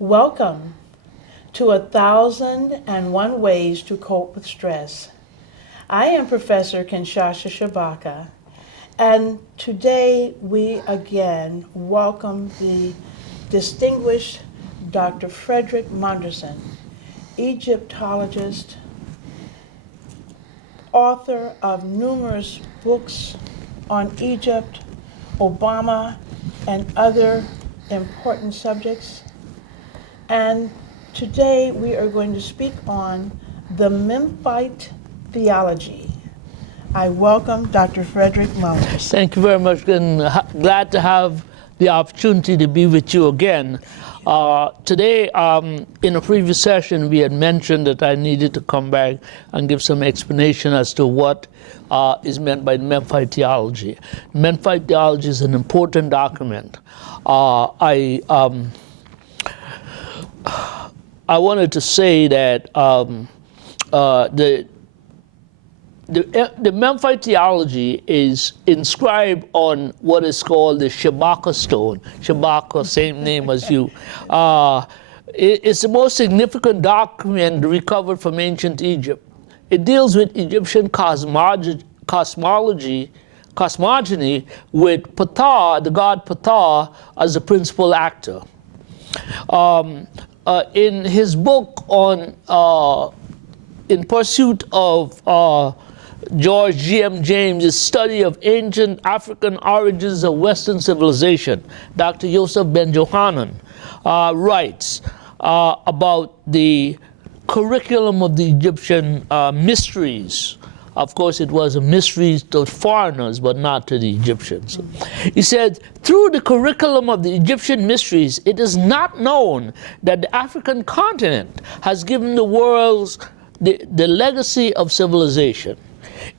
Welcome to 1,001 Ways to Cope with Stress. I am Professor Kinshasa Shabaka, and today we again welcome the distinguished Dr. Frederick Munderson, Egyptologist, author of numerous books on Egypt, Obama, and other important subjects. And today we are going to speak on the Memphite Theology. I welcome Dr. Frederick Munderson. Thank you very much, and glad to have the opportunity to be with you again. Today, in a previous session, we had mentioned that I needed to come back and give some explanation as to what is meant by Memphite Theology. Memphite Theology is an important document. I wanted to say that the Memphite Theology is inscribed on what is called the Shabaka Stone. Shabaka, same name as you. It's the most significant document recovered from ancient Egypt. It deals with Egyptian cosmology with Ptah, the god Ptah, as the principal actor. In his book on In Pursuit of George G.M. James' study of ancient African origins of Western civilization, Dr. Yosef Ben Johanan writes about the curriculum of the Egyptian mysteries. Of course, it was a mystery to foreigners, but not to the Egyptians. He said, through the curriculum of the Egyptian mysteries, it is not known that the African continent has given the world the legacy of civilization.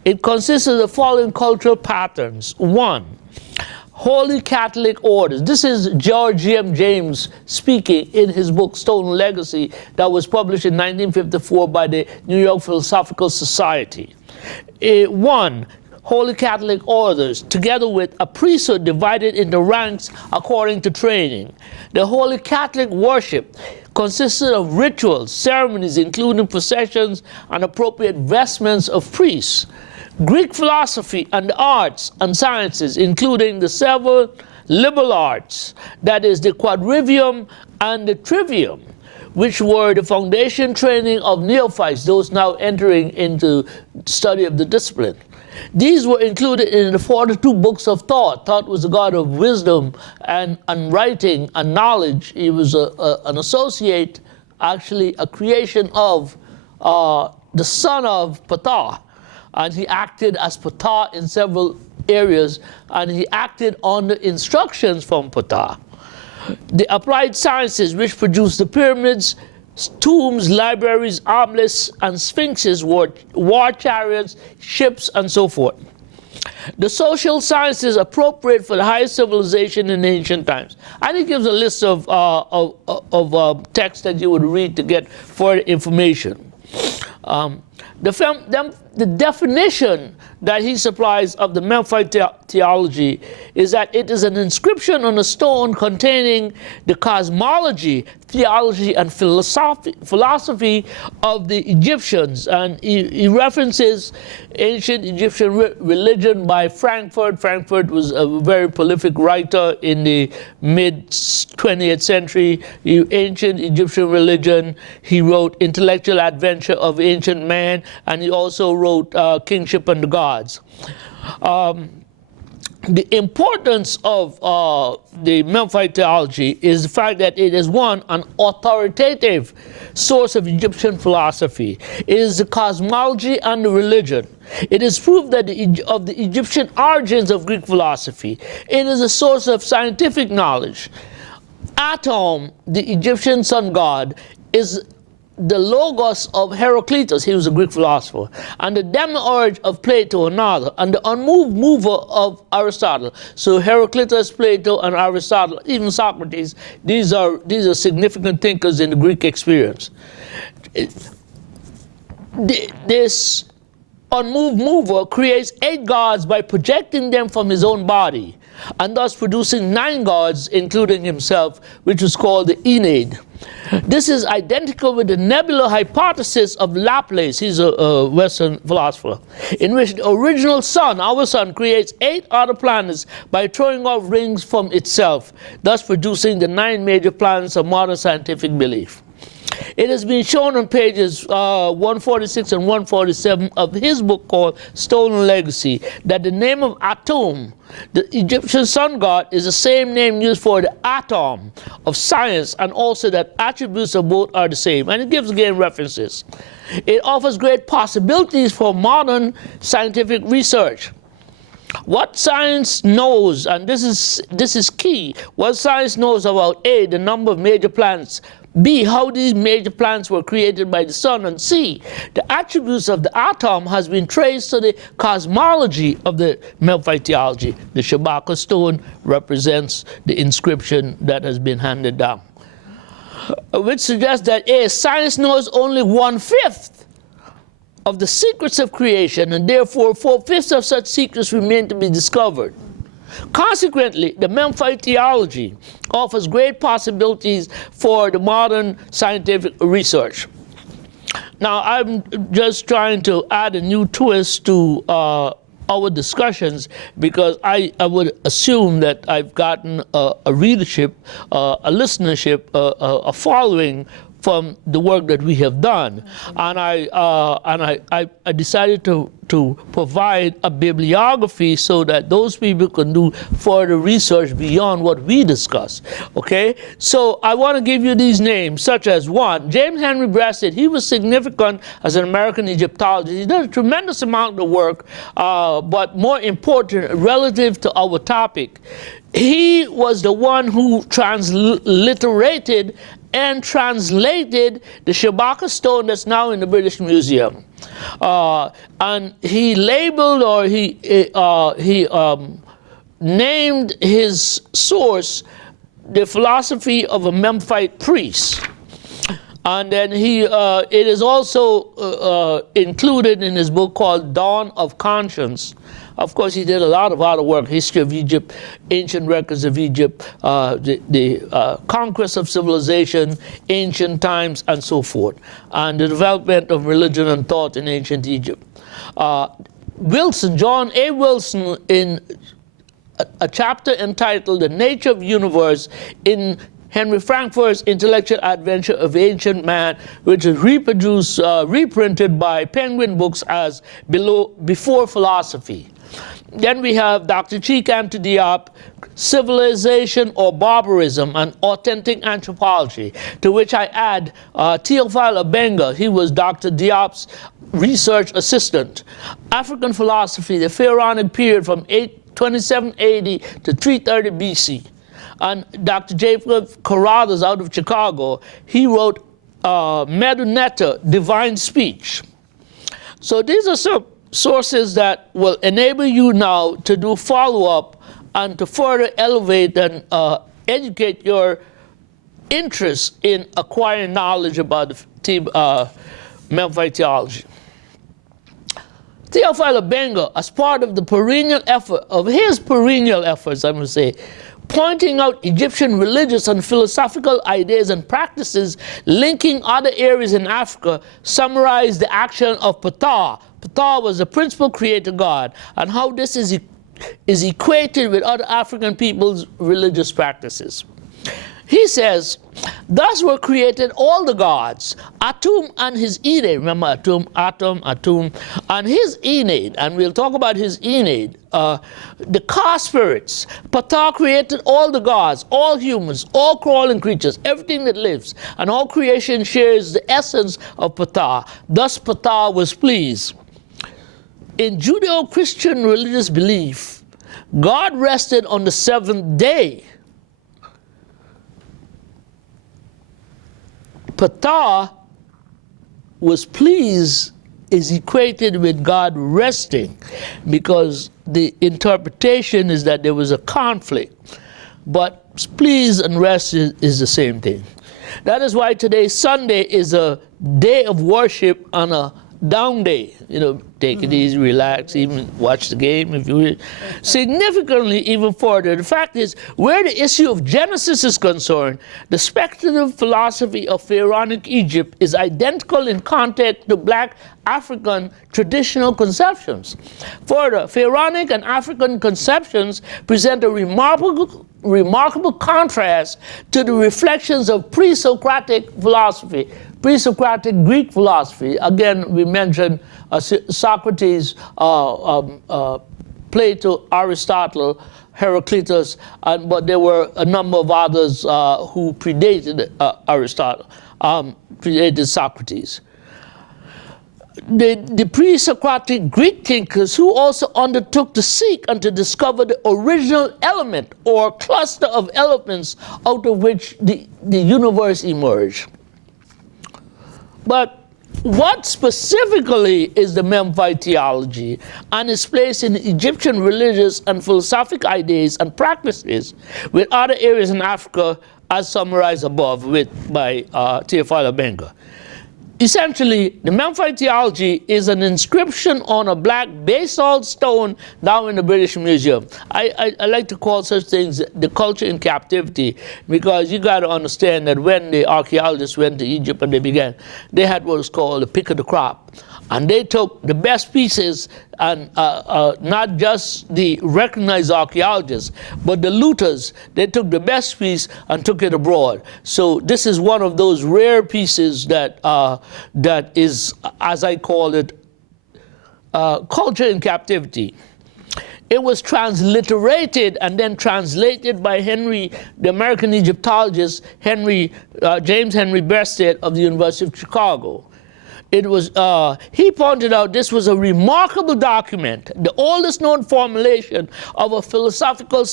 It consists of the following cultural patterns. 1, Holy Catholic orders. This is George G.M. James speaking in his book Stone Legacy that was published in 1954 by the New York Philosophical Society. 1, Holy Catholic orders, together with a priesthood divided into ranks according to training. The Holy Catholic worship consisted of rituals, ceremonies, including processions and appropriate vestments of priests. Greek philosophy and the arts and sciences, including the several liberal arts, that is the quadrivium and the trivium, which were the foundation training of neophytes, those now entering into study of the discipline. These were included in the 42 books of Thoth. Thoth was the god of wisdom and writing and knowledge. He was an associate, actually a creation of the son of Ptah. And he acted as Ptah in several areas, and he acted on the instructions from Ptah. The applied sciences, which produced the pyramids, tombs, libraries, obelisks, and sphinxes, war chariots, ships, and so forth. The social sciences appropriate for the highest civilization in ancient times. And he gives a list of texts that you would read to get further information. The definition that he supplies of the Memphite theology is that it is an inscription on a stone containing the cosmology, theology, and philosophy of the Egyptians. And he references ancient Egyptian religion by Frankfurt. Frankfurt was a very prolific writer in the mid-20th century. Ancient Egyptian religion. He wrote Intellectual Adventure of Ancient Man, and he also wrote Kingship and the Gods. The importance of the Memphite theology is the fact that it is, one, an authoritative source of Egyptian philosophy. It is the cosmology and the religion. It is proof that of the Egyptian origins of Greek philosophy. It is a source of scientific knowledge. Atum, the Egyptian sun god, is the logos of Heraclitus, he was a Greek philosopher, and the demiurge of Plato, another, and the unmoved mover of Aristotle. So Heraclitus, Plato, and Aristotle, even Socrates, these are significant thinkers in the Greek experience. This unmoved mover creates 8 gods by projecting them from his own body, and thus producing 9 gods, including himself, which was called the Aeneid. This is identical with the nebular hypothesis of Laplace, he's a Western philosopher, in which the original sun, our sun, creates 8 other planets by throwing off rings from itself, thus producing the 9 major planets of modern scientific belief. It has been shown on pages 146 and 147 of his book called Stolen Legacy that the name of Atum, the Egyptian sun god, is the same name used for the atom of science, and also that attributes of both are the same. And it gives again references. It offers great possibilities for modern scientific research. What science knows, and this is key, what science knows about A, the number of major planets, B, how these major planets were created by the sun, and C, the attributes of the atom has been traced to the cosmology of the Memphite theology. The Shabaka Stone represents the inscription that has been handed down, which suggests that A, science knows only 1/5 of the secrets of creation, and therefore 4/5 of such secrets remain to be discovered. Consequently, the Memphite theology offers great possibilities for the modern scientific research. Now, I'm just trying to add a new twist to our discussions, because I would assume that I've gotten a readership, a listenership, a following from the work that we have done, and I decided to provide a bibliography so that those people can do further research beyond what we discuss. Okay, so I want to give you these names, such as 1, James Henry Breasted. He was significant as an American Egyptologist. He did a tremendous amount of work, but more important, relative to our topic, he was the one who transliterated and translated the Shabaka Stone that's now in the British Museum. And he labeled, or he named his source the philosophy of a Memphite priest. And then it is also included in his book called Dawn of Conscience. Of course, he did a lot of other work: history of Egypt, ancient records of Egypt, the conquest of civilization, ancient times, and so forth, and the development of religion and thought in ancient Egypt. Wilson, John A. Wilson, in a chapter entitled The Nature of the Universe, in Henry Frankfurt's Intellectual Adventure of Ancient Man, which is reprinted by Penguin Books as Before Philosophy. Then we have Dr. Chikante Diop, Civilization or Barbarism, and Authentic Anthropology, to which I add Theophile Obenga. He was Dr. Diop's research assistant. African Philosophy, the Pharaonic Period from 2780 to 330 BC. And Dr. Jacob Carruthers out of Chicago, he wrote Medunetta, Divine Speech. So these are some sources that will enable you now to do follow-up and to further elevate and educate your interest in acquiring knowledge about the Memphite theology. Theophile Obenga, as part of the perennial effort, of his perennial efforts, I'm going to say, pointing out Egyptian religious and philosophical ideas and practices linking other areas in Africa, summarized the action of Ptah. Ptah was the principal creator god, and how this is equated with other African peoples' religious practices. He says, thus were created all the gods, Atum and his Ennead. Remember Atum, and his Ennead, and we'll talk about his Ennead. The car-spirits. Ptah created all the gods, all humans, all crawling creatures, everything that lives, and all creation shares the essence of Ptah. Thus Ptah was pleased. In Judeo-Christian religious belief, God rested on the 7th day. Ptah was pleased is equated with God resting, because the interpretation is that there was a conflict. But please and rest is the same thing. That is why today, Sunday, is a day of worship and a down day, take it easy, relax, even watch the game if you will. Significantly even further, the fact is, where the issue of Genesis is concerned, the speculative philosophy of Pharaonic Egypt is identical in context to black African traditional conceptions. Further, Pharaonic and African conceptions present a remarkable contrast to the reflections of pre-Socratic philosophy, pre-Socratic Greek philosophy. Again, we mentioned Socrates, Plato, Aristotle, Heraclitus, but there were a number of others who predated Aristotle, predated Socrates. The pre-Socratic Greek thinkers who also undertook to seek and to discover the original element or cluster of elements out of which the universe emerged. But what specifically is the Memphite theology and its place in Egyptian religious and philosophic ideas and practices with other areas in Africa as summarized above by Theophile Benga? Essentially, the Memphite theology is an inscription on a black basalt stone down in the British Museum. I like to call such things the culture in captivity, because you got to understand that when the archaeologists went to Egypt and they had what was called the pick of the crop. And they took the best pieces, and not just the recognized archaeologists, but the looters. They took the best piece and took it abroad. So this is one of those rare pieces that is, as I call it, culture in captivity. It was transliterated and then translated by the American Egyptologist, James Henry Breasted of the University of Chicago. It was, he pointed out this was a remarkable document, the oldest known formulation of a philosophical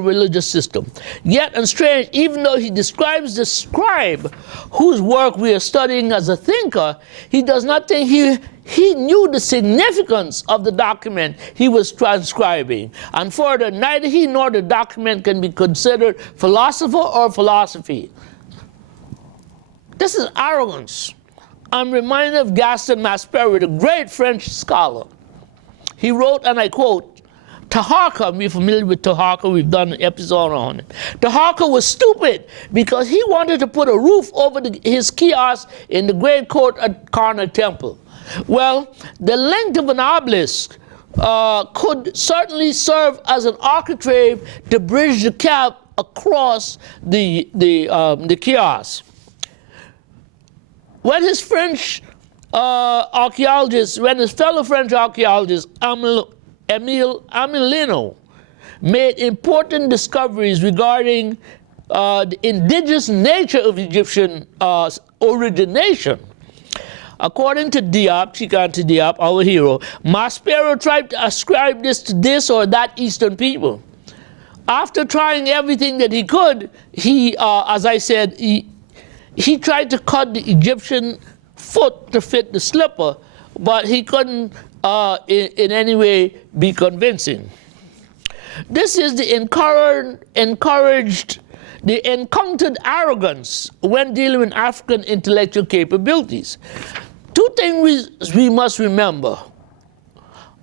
religious system. Yet, and strange, even though he describes the scribe whose work we are studying as a thinker, he does not think he knew the significance of the document he was transcribing. And further, neither he nor the document can be considered philosopher or philosophy. This is arrogance. I'm reminded of Gaston Maspero, the great French scholar. He wrote, and I quote, Taharqa, we're familiar with Taharqa, we've done an episode on it. Taharqa was stupid because he wanted to put a roof over his kiosk in the great court at Karnak Temple. Well, the length of an obelisk could certainly serve as an architrave to bridge the gap across the kiosk. When his fellow French archaeologist, Emile Amelino, made important discoveries regarding the indigenous nature of Egyptian origination. According to Diop, Chikante Diop, our hero, Maspero tried to ascribe this to this or that Eastern people. After trying everything that he could, he, as I said, he tried to cut the Egyptian foot to fit the slipper, but he couldn't in any way be convincing. This is the encountered arrogance when dealing with African intellectual capabilities. Two things we must remember.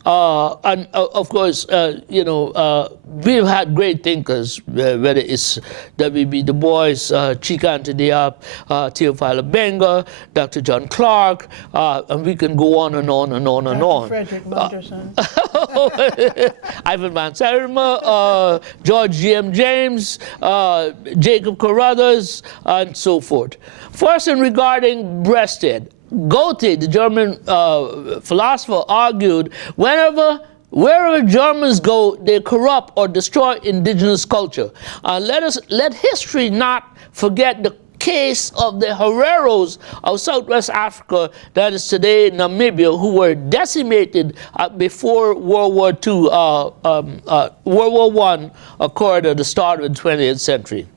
And of course, we've had great thinkers, whether it's W.B. Du Bois, Chikante Diop, Theophile Benga, Dr. John Clark, and we can go on and on and on and on. Frederick Munderson. Ivan Van Serma, George G.M. James, Jacob Carruthers, and so forth. First, in regarding Breasted, Goethe, the German philosopher, argued wherever Germans go, they corrupt or destroy indigenous culture. Let history not forget the case of the Hereros of Southwest Africa, that is today Namibia, who were decimated before World War II, World War I occurred at the start of the 20th century.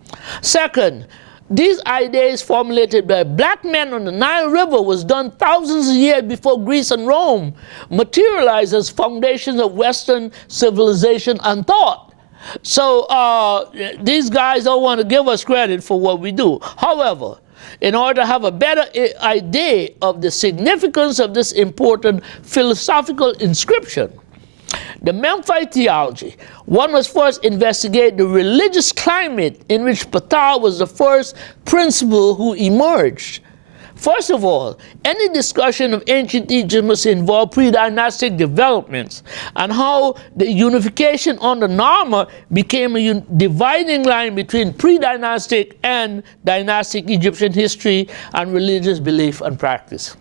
Second, these ideas formulated by black men on the Nile River was done thousands of years before Greece and Rome materialized as foundations of Western civilization and thought. So these guys don't want to give us credit for what we do. However, in order to have a better idea of the significance of this important philosophical inscription, the Memphite Theology, one must first investigate the religious climate in which Ptah was the first principal who emerged. First of all, any discussion of ancient Egypt must involve pre-dynastic developments and how the unification under Narmer became a dividing line between pre-dynastic and dynastic Egyptian history and religious belief and practice.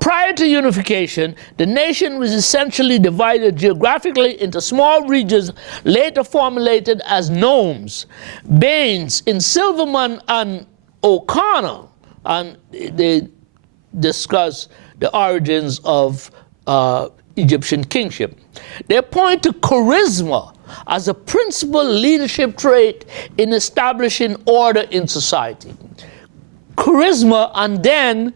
Prior to unification, the nation was essentially divided geographically into small regions later formulated as nomes. Baines in Silverman and O'Connor, and they discuss the origins of Egyptian kingship. They point to charisma as a principal leadership trait in establishing order in society. Charisma, and then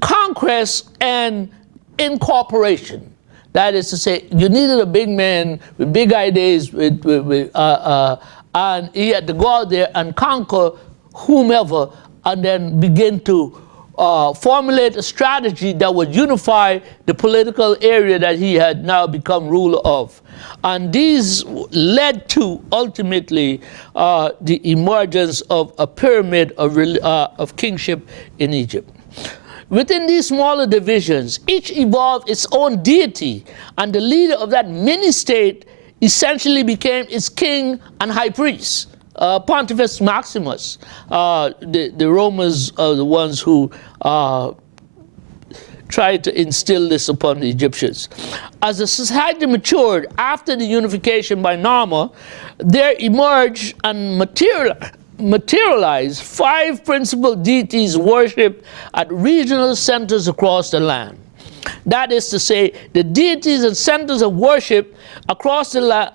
conquest and incorporation. That is to say, you needed a big man with big ideas, and he had to go out there and conquer whomever, and then begin to formulate a strategy that would unify the political area that he had now become ruler of. And these led to, ultimately, the emergence of a pyramid of kingship in Egypt. Within these smaller divisions, each evolved its own deity, and the leader of that mini-state essentially became its king and high priest. Pontifex Maximus, the Romans are the ones who tried to instill this upon the Egyptians. As the society matured after the unification by Narmer, there emerged and materialized 5 principal deities worshipped at regional centers across the land. That is to say, the deities and centers of worship across the land,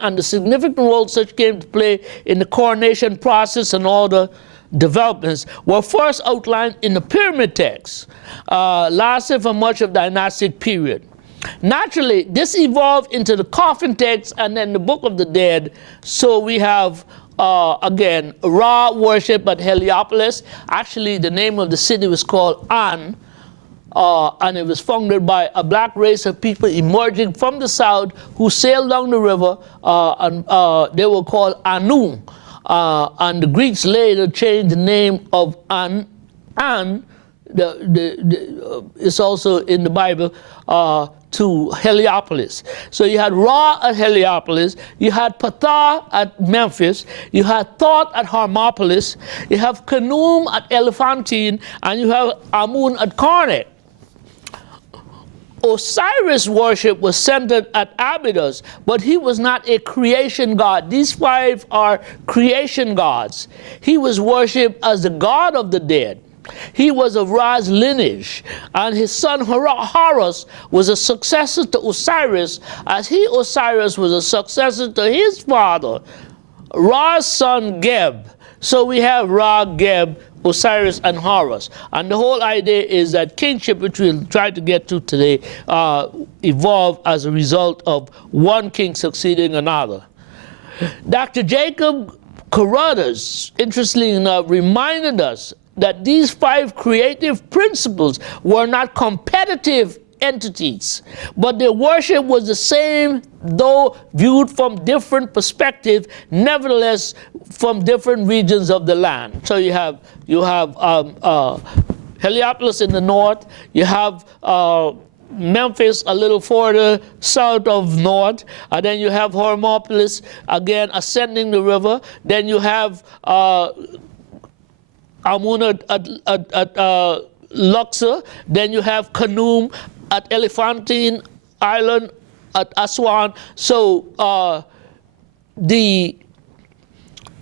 and the significant role such came to play in the coronation process and all the developments were first outlined in the pyramid text, lasted for much of the dynastic period. Naturally, this evolved into the coffin text and then the Book of the Dead. So we have, again, Ra worship at Heliopolis. Actually, the name of the city was called An, and it was founded by a black race of people emerging from the south who sailed down the river, and they were called Anu. And the Greeks later changed the name of An. It's also in the Bible, to Heliopolis. So you had Ra at Heliopolis, you had Ptah at Memphis, you had Thoth at Hermopolis, you have Khnum at Elephantine, and you have Amun at Karnak. Osiris worship was centered at Abydos, but he was not a creation god. These 5 are creation gods. He was worshipped as the god of the dead. He was of Ra's lineage, and his son Horus was a successor to Osiris, as Osiris was a successor to his father, Ra's son Geb. So we have Ra, Geb, Osiris, and Horus. And the whole idea is that kingship, which we'll try to get to today, evolved as a result of one king succeeding another. Dr. Jacob Carruthers, interestingly enough, reminded us that these 5 creative principles were not competitive entities, but their worship was the same, though viewed from different perspectives, nevertheless from different regions of the land. So you have Heliopolis in the north, you have Memphis a little further south of north, and then you have Hermopolis, again ascending the river, then you have Amun at Luxor, then you have Khnum at Elephantine Island at Aswan. So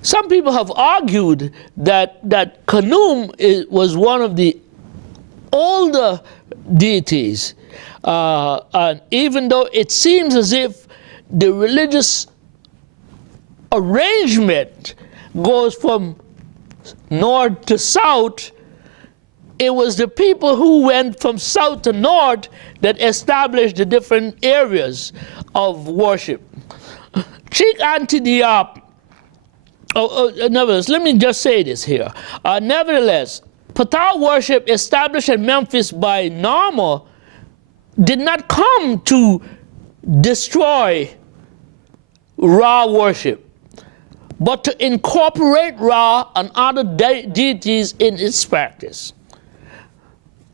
some people have argued that Khnum was one of the older deities, and even though it seems as if the religious arrangement goes from north to south, it was the people who went from south to north that established the different areas of worship. Cheek Antidiop, nevertheless, let me just say this here. Nevertheless, Ptah worship established in Memphis by Nama did not come to destroy Ra worship, but to incorporate Ra and other deities in its practice.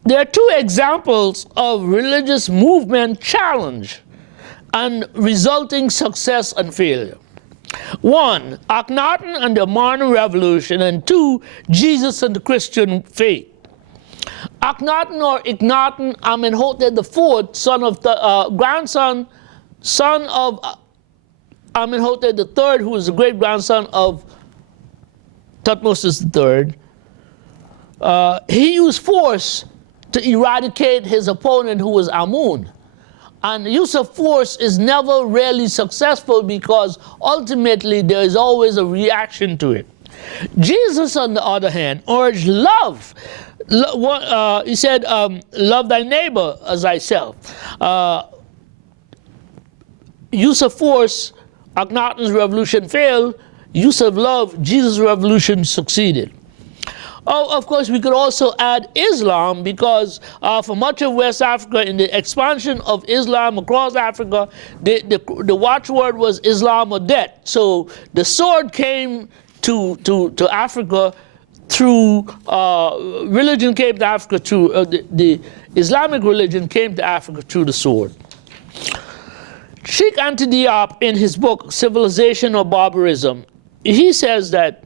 There are two examples of religious movement challenge and resulting success and failure. One, Akhenaten and the Modern Revolution, and two, Jesus and the Christian faith. Akhenaten or Akhenaten Amenhotep IV, son of the son of Amenhotep III, who was the great-grandson of Thutmose III, he used force to eradicate his opponent, who was Amun. And the use of force is never really successful because ultimately there is always a reaction to it. Jesus, on the other hand, urged love. He said, love thy neighbor as thyself. Use of force, Akhenaten's revolution failed. Use of love, Jesus' revolution succeeded. Oh, of course, we could also add Islam because for much of West Africa, in the expansion of Islam across Africa, the watchword was Islam or death. So the sword came to Africa through, religion came to Africa through, the Islamic religion came to Africa through the sword. Cheikh Anta Diop, in his book, Civilization or Barbarism, he says that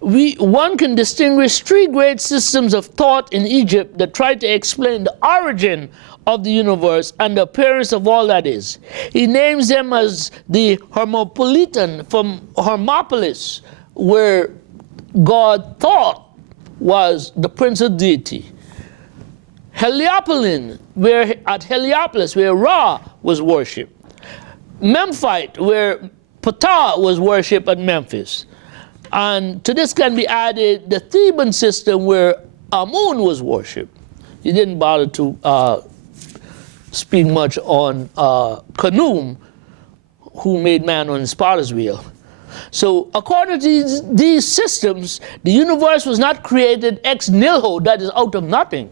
one can distinguish three great systems of thought in Egypt that try to explain the origin of the universe and the appearance of all that is. He names them as the Hermopolitan from Hermopolis, where God Thoth was the prince of deity. Heliopolis, at Heliopolis, where Ra was worshipped. Memphite, where Ptah was worshipped at Memphis. And to this can be added the Theban system where Amun was worshipped. He didn't bother to speak much on Khnum, who made man on his potter's wheel. So according to these systems, the universe was not created ex nihilo, that is out of nothing,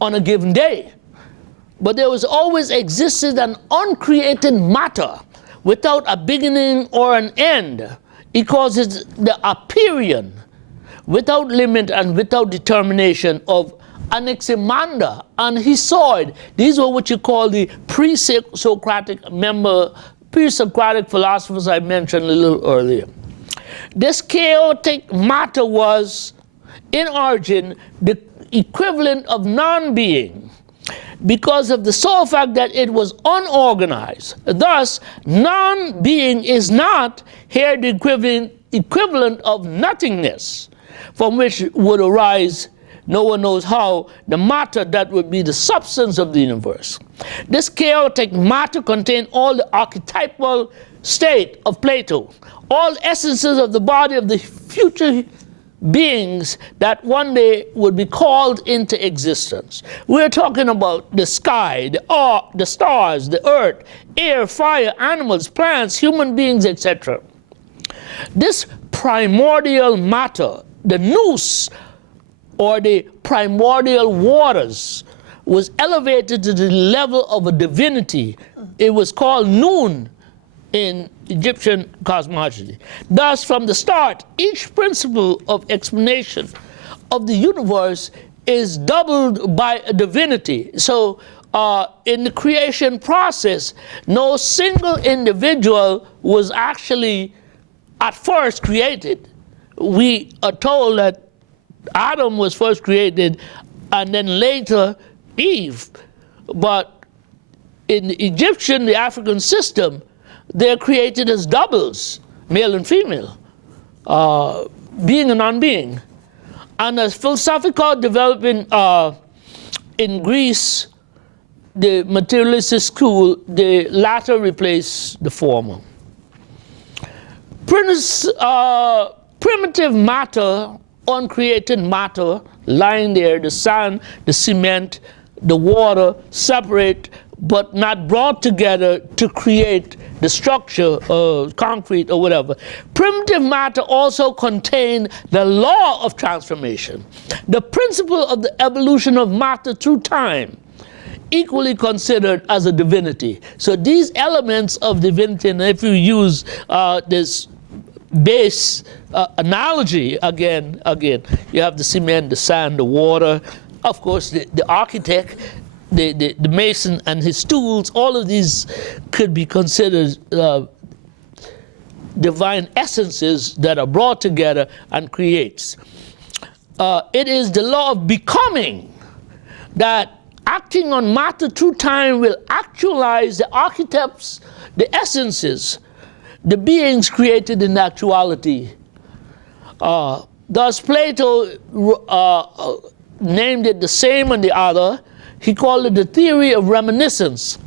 on a given day. But there was always existed an uncreated matter without a beginning or an end. He calls it the Aperion, without limit and without determination of Anaximander and Hesiod. These were what you call the pre-Socratic philosophers I mentioned a little earlier. This chaotic matter was, in origin, the equivalent of non-being, because of the sole fact that it was unorganized. Thus, non-being is not here the equivalent of nothingness, from which would arise, no one knows how, the matter that would be the substance of the universe. This chaotic matter contained all the archetypal state of Plato, all essences of the body of the future beings that one day would be called into existence. We're talking about the sky, the stars, the earth, air, fire, animals, plants, human beings, etc. This primordial matter, the nous, or the primordial waters, was elevated to the level of a divinity. It was called Nun in Egyptian cosmology. Thus, from the start, each principle of explanation of the universe is doubled by a divinity. So in the creation process, no single individual was actually at first created. We are told that Adam was first created and then later Eve. But in the Egyptian, the African system, they're created as doubles, male and female, being and non-being. And as philosophical development in Greece, the materialistic school, the latter replaced the former. Primitive matter, uncreated matter, lying there, the sand, the cement, the water separate but not brought together to create the structure, concrete or whatever. Primitive matter also contained the law of transformation, the principle of the evolution of matter through time, equally considered as a divinity. So these elements of divinity, and if you use this base analogy, again, you have the cement, the sand, the water, of course the architect, the mason and his tools, all of these could be considered divine essences that are brought together and creates. It is the law of becoming that acting on matter through time will actualize the archetypes, the essences, the beings created in actuality. Thus Plato named it the same and the other. He called it the theory of reminiscence.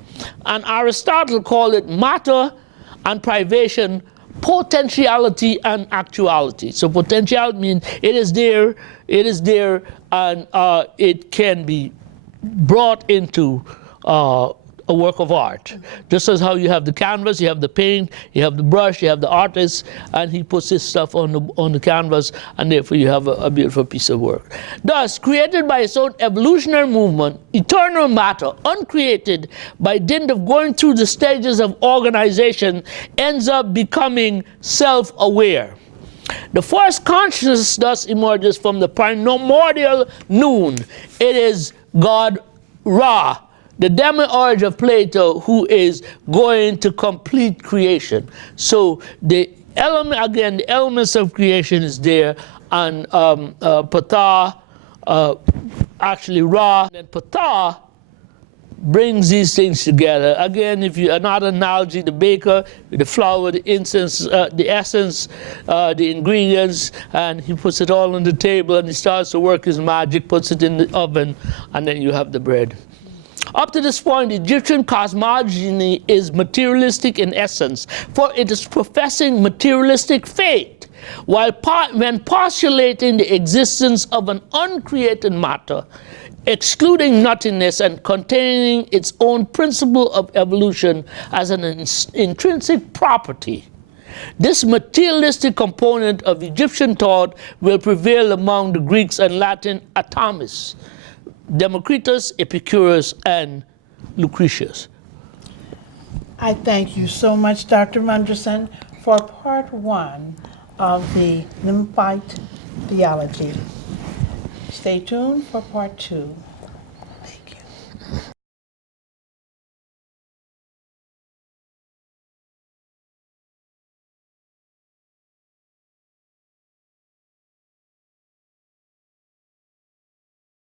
And Aristotle called it matter and privation, potentiality and actuality. So potentiality means it is there, and it can be brought into a work of art. Just as how you have the canvas, you have the paint, you have the brush, you have the artist, and he puts his stuff on the canvas, and therefore you have a beautiful piece of work. Thus, created by its own evolutionary movement, eternal matter, uncreated by dint of going through the stages of organization, ends up becoming self-aware. The first consciousness thus emerges from the primordial noon. It is God Ra, the demiurge of Plato, who is going to complete creation. So the element, again, the elements of creation is there, and Ptah, actually Ra, and Ptah brings these things together. Again, if you another analogy, the baker, the flour, the incense, the essence, the ingredients, and he puts it all on the table and he starts to work his magic, puts it in the oven, and then you have the bread. Up to this point, Egyptian cosmology is materialistic in essence, for it is professing materialistic faith, while when postulating the existence of an uncreated matter, excluding nothingness and containing its own principle of evolution as an intrinsic property. This materialistic component of Egyptian thought will prevail among the Greeks and Latin atomists, Democritus, Epicurus, and Lucretius. I thank you so much, Dr. Munderson, for part one of the Memphite Theology. Stay tuned for part two.